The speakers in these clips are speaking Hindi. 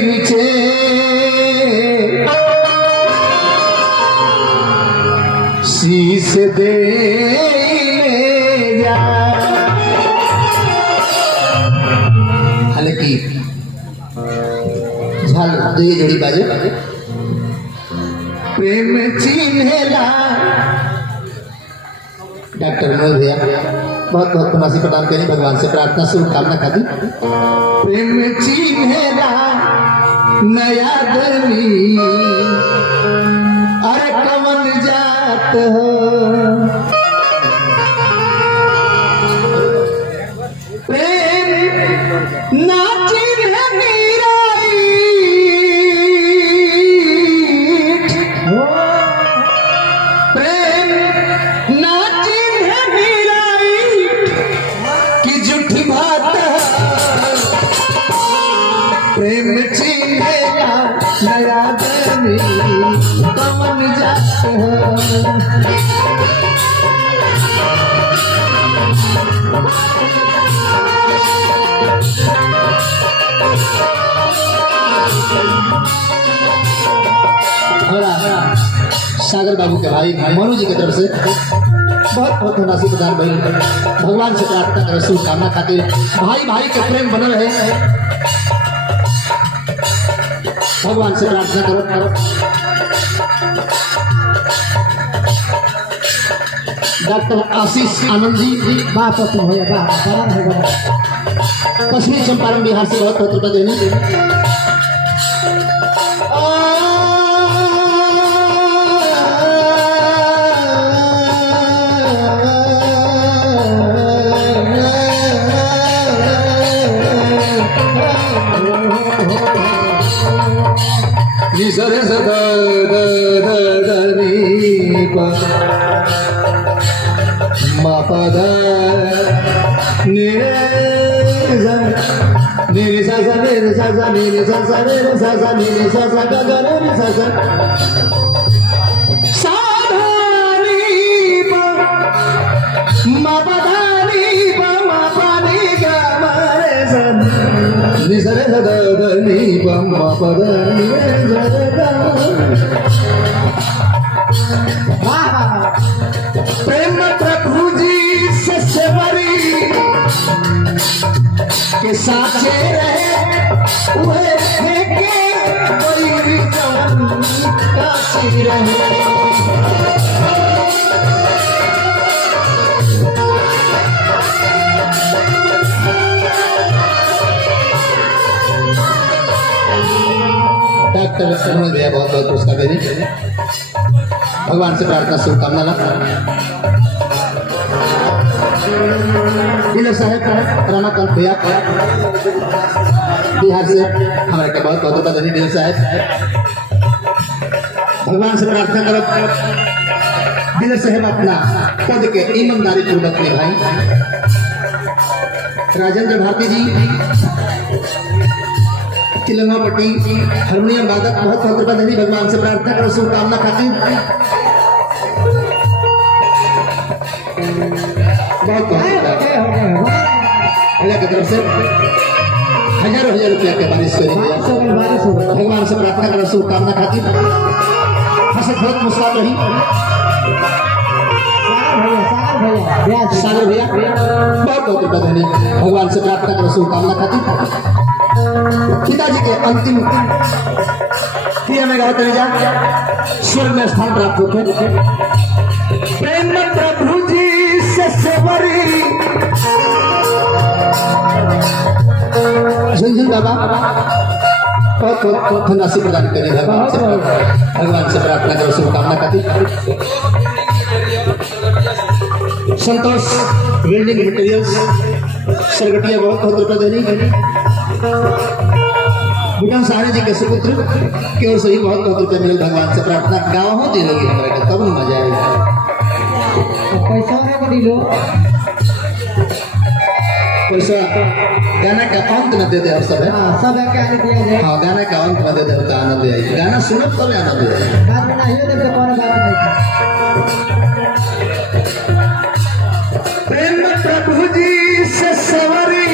पीछे शीश दे जा। हालांकि झाल दे जोड़ी बाजे प्रेम चिन्हेला। डॉक्टर मनोज भैया बहुत बहुत मुनासिब प्रदान करें। भगवान से प्रार्थना शुभकामना खाती। प्रेम चिन्हेला नया दमी अरे कवन जात हो। प्रेम ना चिन्ह मीराई प्रेम ना चिन्ह मीराई की झूठी बात। प्रेम चिन्हेला नया दमी कवन जात हो। सागर बाबू के भाई मनु जी की तरफ से बहुत बहुत मुनासिब प्रदान भाई। भगवान से प्रार्थना करें शुभकामना खातिर भाई भाई के प्रेम बनल है। भगवान से प्रार्थना करो। डॉक्टर आशीष आनंद जी बात भैया पश्चिमी चंपारण बिहार से बहुत बहुत रुपये देने। सरे सदा मा पद नीरे सा सा नीरे सा सा नीरे सा सा नीरे सा सा नीरे सा सा गा गा नीरे सा सा साधानी पा मा पधानी पा मा पानी गा मारे सा निसरे सदा नी पा मा पधानी प्रेम प्रभु जी से सेवरी के साचे रहे वह फेंके कोई जवन काशी रहे। डॉक्टर मनोज भैया बहुत बहुत पुरस्कार दे। भगवान से प्रार्थना शुभकामना ला। डीलर साहब रमाकांत भैया बिहार से हमारे के बहुत बहुत बधाई। डीलर साहब भगवान से प्रार्थना करो डीलर साहब अपना पद के ईमानदारी पूर्वक निभाएं। राजेंद्र भारती जी तिलंगापट्टी हारमोनियम वादक बहुत बहुत बधाई। भगवान से प्रार्थना करो शुभकामना खातिर। बहुत बहुत की तरफ से हजारों हजार रुपया के बारिश करेंगे। भगवान से प्रार्थना करो शुभकामना खातिर। हंसत बहुत मुस्कुरात रही। सागर भैया बहुत बहुत बधाई। भगवान से प्रार्थना करो शुभकामना खातिर। पिताजी के अंतिम क्रिया में गाते जा स्वर्ग में स्थान प्राप्त होते। प्रेम प्रभु जी से सेवरी झुंझुन बाबा बहुत बहुत धनराशि प्रदान करें। भगवान से प्रार्थना करो शुभकामना खातिर। संतोष बिल्डिंग मटेरियल्स सरगटिया बहुत बहुत रुपये देनी। बुढ़ा सारे जी के सुपुत्र की ओर से ही बहुत बहुत रुपये मिले। भगवान से प्रार्थना गाँव दे लोगे हमारे तब मजा आएगा। पैसा पैसा गाना का अंत न दे दे और सब है सब हाँ गाना का अंत न दे दे तो आनंद आएगी। गाना सुनो तो आनंद आएगा। प्रेम प्रभु जी से सवरी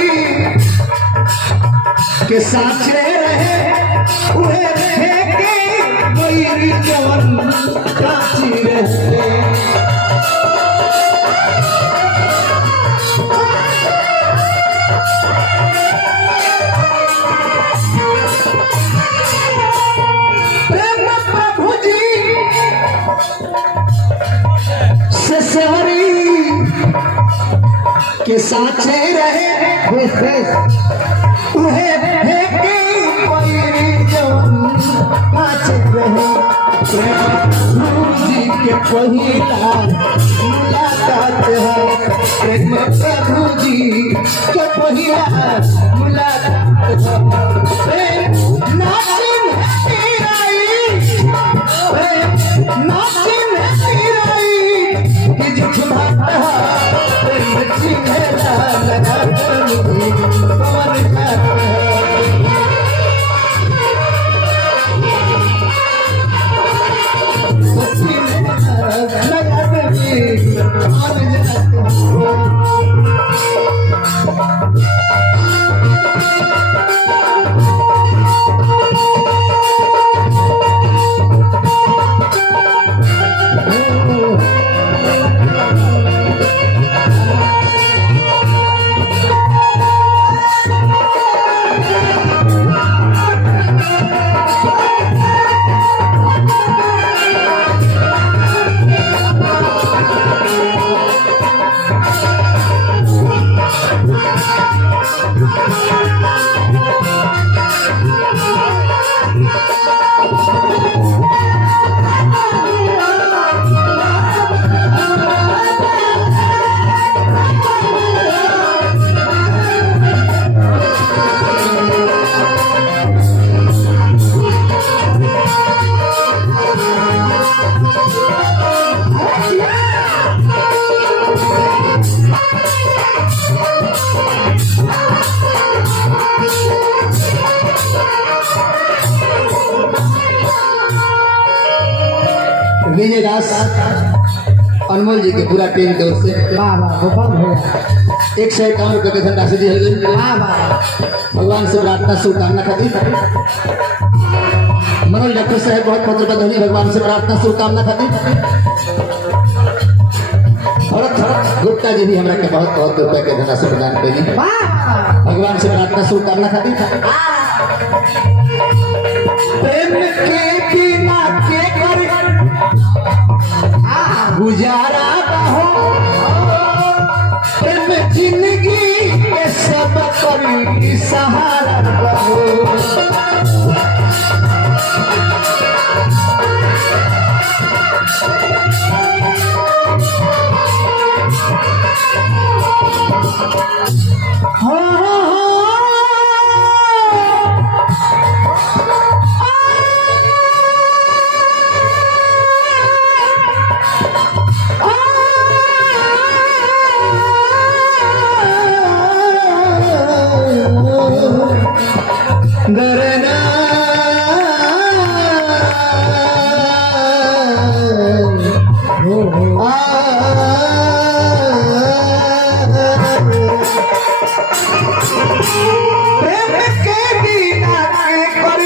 के साचे रहे काची रहे प्रेम प्रभु जी से सेवरी के साचे रहे उहे फेंकी कोई जवन काचे रहे प्रभु जी के पहिला मुलाकात है प्रेम प्रभु जी के पहिला मुलाकात है नाचिन तेराई नाचिन तेराई कि जिठमा प्रेम चिन्हला लगा पवन जाता है विजय दास अनमोल जी के पूरा टीम की ओर से 151 रुपये के धनराशि दी गई भगवान से प्रार्थना शुभकामना खातिर मनोज डॉक्टर साहब बहुत बहुत रुपये धनी भगवान से प्रार्थना शुभकामना खातिर भरत गुप्ता जी भी हमरा के बहुत बहुत रुपये के धनराशि प्रदान करी भगवान से प्रार्थना शुभकामना खातिर प्रेम के बिना के कर गुजारा हो प्रेम जिंदगी के सब करी सहारा हो डरना प्रेम के बिना के कर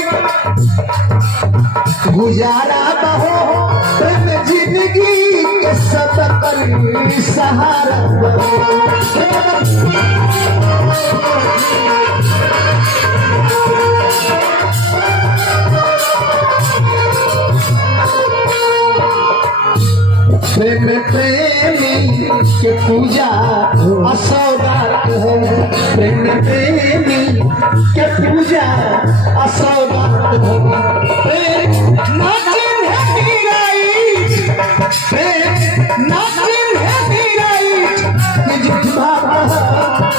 गुजारा बहो प्रेम जिंदगी के सब कर सहारा प्रेम प्रेमी के पूजा असौगात है प्रेम प्रेमी के पूजा असौगात है नाचिन है मीराई प्रेम नाचिन है मीराई कि जितना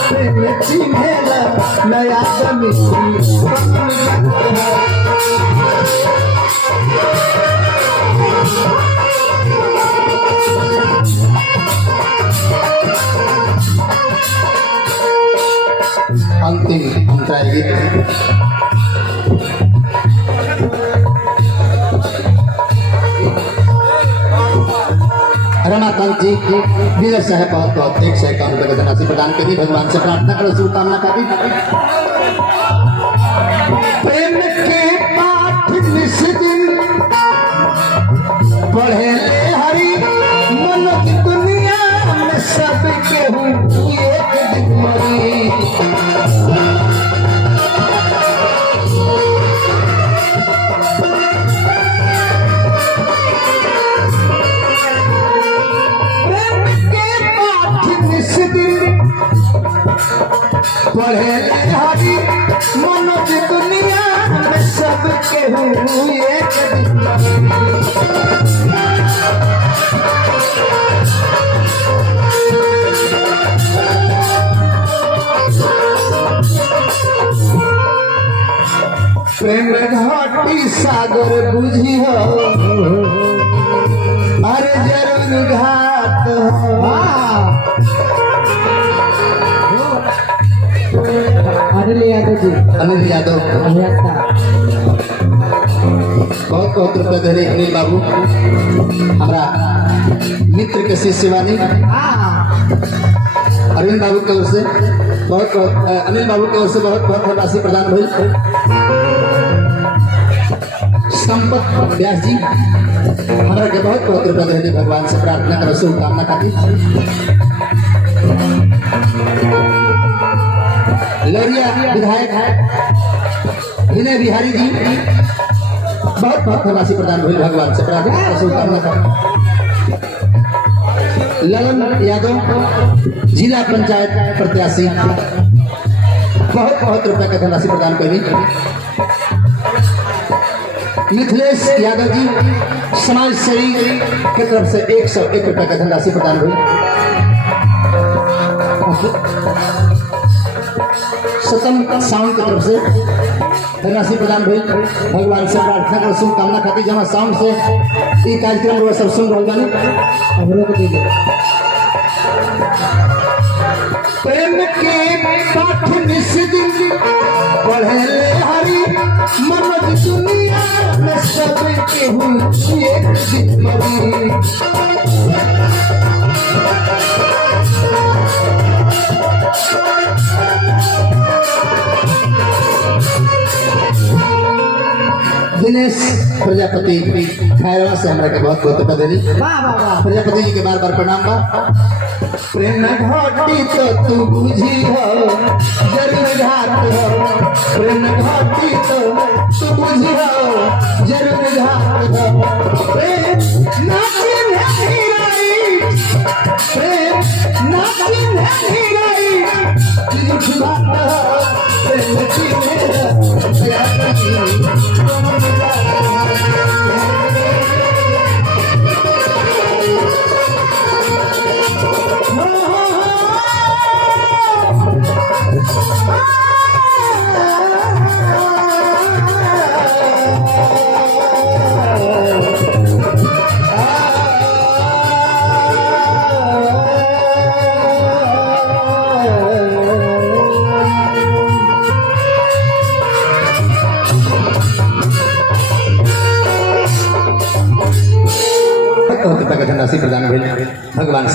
प्रेम चिन्हेला नया जमी अंतिम अंतराय गीत रमाकांत जी विजय साहब बहुत बहुत 151 रुपये का धनराशि प्रदान करी भगवान से प्रार्थना करो शुभकामना करी प्रेम के पाठ निस दिन प्रेम घाटी सागर बुझी हो अरे जरूर घाट हो। अनिल यादव जी, अनिल यादव बहुत बहुत रुपया दे रहे अनिल बाबू हमारा मित्र के शिष्य वानी अरविंद बाबू की ओर से बहुत बहुत अनिल बाबू की ओर से बहुत बहुत राशि प्रदान हुई। संपत व्यास जी हमारा के बहुत बहुत रुपया दे भगवान से प्रार्थना करो शुभकामना खातिर। लोरिया विधायक है विनय बिहारी जी बहुत बहुत राशि प्रदान हुई भगवान से प्रार्थना करो शुभकामना खातिर। ललन यादव जिला पंचायत प्रत्याशी बहुत बहुत रुपए का धनराशि प्रदान करी। मिथिलेश यादव जी समाज सेवी की तरफ से 101 रुपए का धनराशि प्रदान हुई। सतम साउंड की तरफ से धनराशि प्रदान हुई। भगवान से प्रार्थना करो शुभकामना खातिर जहाँ साउंड से ये कार्यक्रम वो सब सुन रहे जाने। प्रेम के पाठ निस्दिन पढ़े हरि मनोज दुनिया में सब केहू एक दिन मरी। दिनेश प्रजापति खैरवा से हमारे बहुत बहुत रुपया दे रही। प्रजापति जी के बार बार प्रणाम बा। प्रेम घाटी तो तू बुझी हो जरूर घाट हो। प्रेम घाटी तो तू बुझी हो जरूर घाट हो। प्रेम नाचिन है हीराई, प्रेम नाचिन है हीराई, लिख बात हो प्रेम की मेरा धनराशि प्रदान भगवान